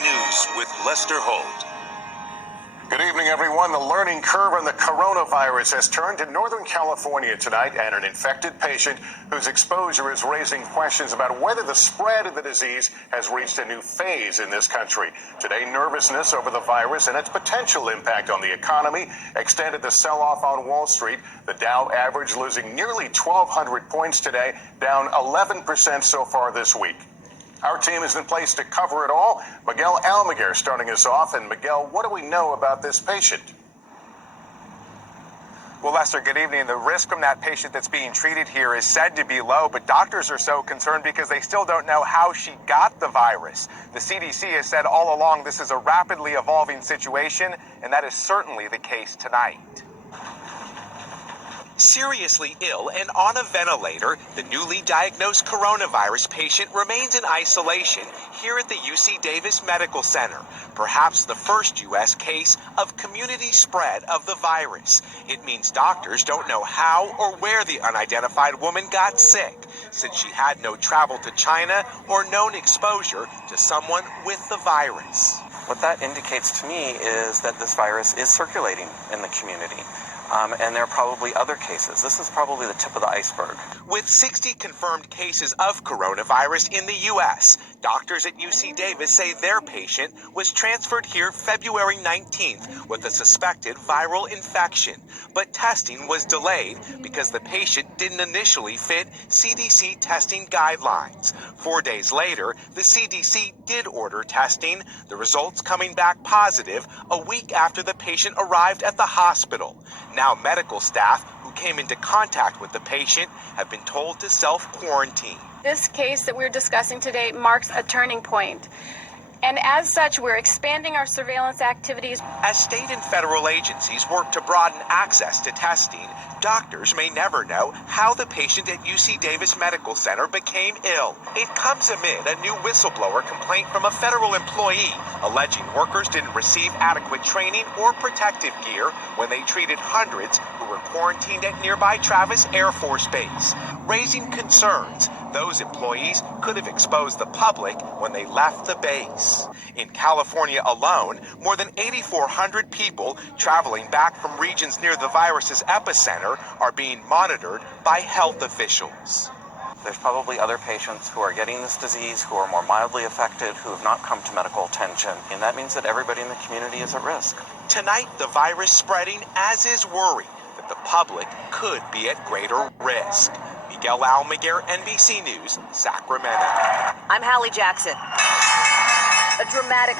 News with Lester Holt. Good evening, everyone. The learning curve on the coronavirus has turned to Northern California tonight, and an infected patient whose exposure is raising questions about whether the spread of the disease has reached a new phase in this country. Today, nervousness over the virus and its potential impact on the economy extended the sell-off on Wall Street. The Dow average losing nearly 1,200 points today, down 11% so far this week. Our team is in place to cover it all. Miguel Almaguer starting us off. And Miguel, what do we know about this patient? Well, Lester, good evening. The risk from that patient that's being treated here is said to be low, but doctors are so concerned because they still don't know how she got the virus. The CDC has said all along this is a rapidly evolving situation, and that is certainly the case tonight. Seriously ill and on a ventilator, the newly diagnosed coronavirus patient remains in isolation here at the UC Davis Medical Center, perhaps the first U.S. case of community spread of the virus. It means doctors don't know how or where the unidentified woman got sick, since she had no travel to China or known exposure to someone with the virus. What that indicates to me is that this virus is circulating in the community. And there are probably other cases. This is probably the tip of the iceberg. With 60 confirmed cases of coronavirus in the U.S., doctors at UC Davis say their patient was transferred here February 19th with a suspected viral infection. But testing was delayed because the patient didn't initially fit CDC testing guidelines. 4 days later, the CDC did order testing, the results coming back positive a week after the patient arrived at the hospital. Now medical staff who came into contact with the patient have been told to self-quarantine. This case that we're discussing today marks a turning point. And as such, we're expanding our surveillance activities. As state and federal agencies work to broaden access to testing, doctors may never know how the patient at UC Davis Medical Center became ill. It comes amid a new whistleblower complaint from a federal employee alleging workers didn't receive adequate training or protective gear when they treated hundreds who were quarantined at nearby Travis Air Force Base, raising concerns those employees could have exposed the public when they left the base. In California alone, more than 8,400 people traveling back from regions near the virus's epicenter are being monitored by health officials. There's probably other patients who are getting this disease who are more mildly affected, who have not come to medical attention, and that means that everybody in the community is at risk. Tonight, the virus spreading, as is worry that the public could be at greater risk. Miguel Almaguer, NBC News, Sacramento. I'm Hallie Jackson. A dramatic